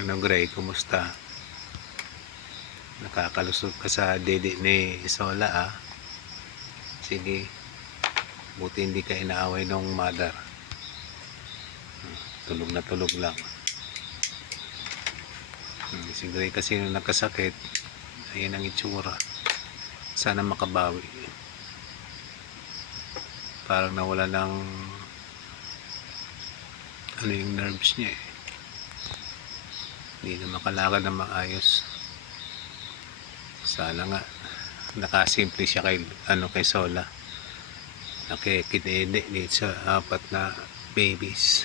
Ano Gray, kumusta? Nakakalusog ka sa dede ni Isola ah. Sige. Buti hindi ka inaaway ng mother. Hmm, Tulog na tulog lang. Hmm, Si Gray kasi nung nagkasakit, ayan ang itsura. Sana makabawi. Parang nawala ng ano yung nerves niya eh. Hindi na makalakad na maayos. Sana nga nakasimple siya kay ano kay Sola. Nakikinede dito sa apat na babies.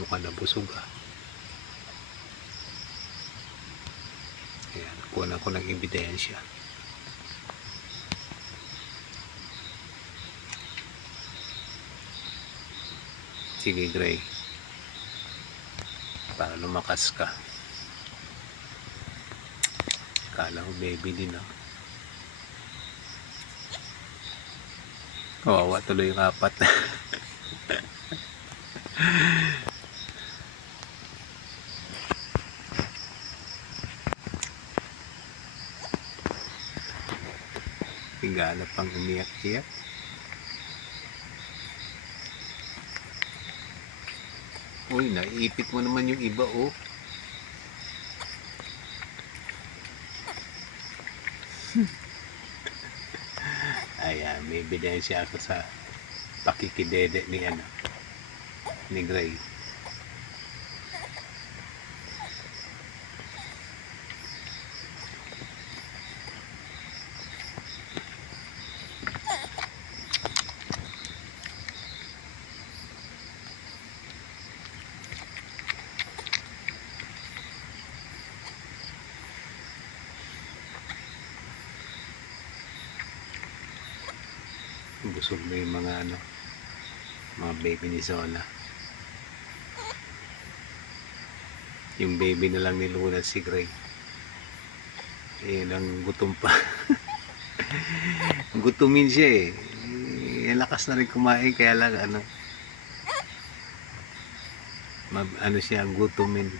Mukhang nabusog ah. Ayan, kuha na ko ng ebidensya. Sige, Gray. Para lumakas ka. Kala ko baby din ah. Kawawa tuloy yung apat. Higala pang umiyak-iyak. Uy, naiipit mo naman yung iba oh. Ayan, may ebidensya ako sa pakikidede ni ano, ni Gray. Busog na yung mga ano, mga baby ni Zola. Yung baby na lang nilunod si Gray. Eh, ang gutom pa. Gutumin siya eh. eh. Lakas na rin kumain kaya lang ano. Mag, ano siya, gutumin.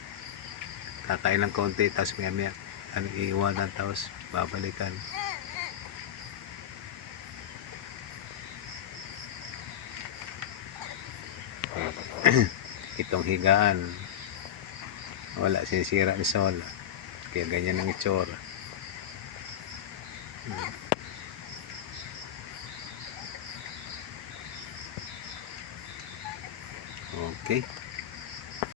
Kakain ng konti, tapos maya maya, ano, iiwanan, tapos babalikan. itong higaan. Wala sinisira ni Sol. Kaya ganyan ang itsura. Hmm. okay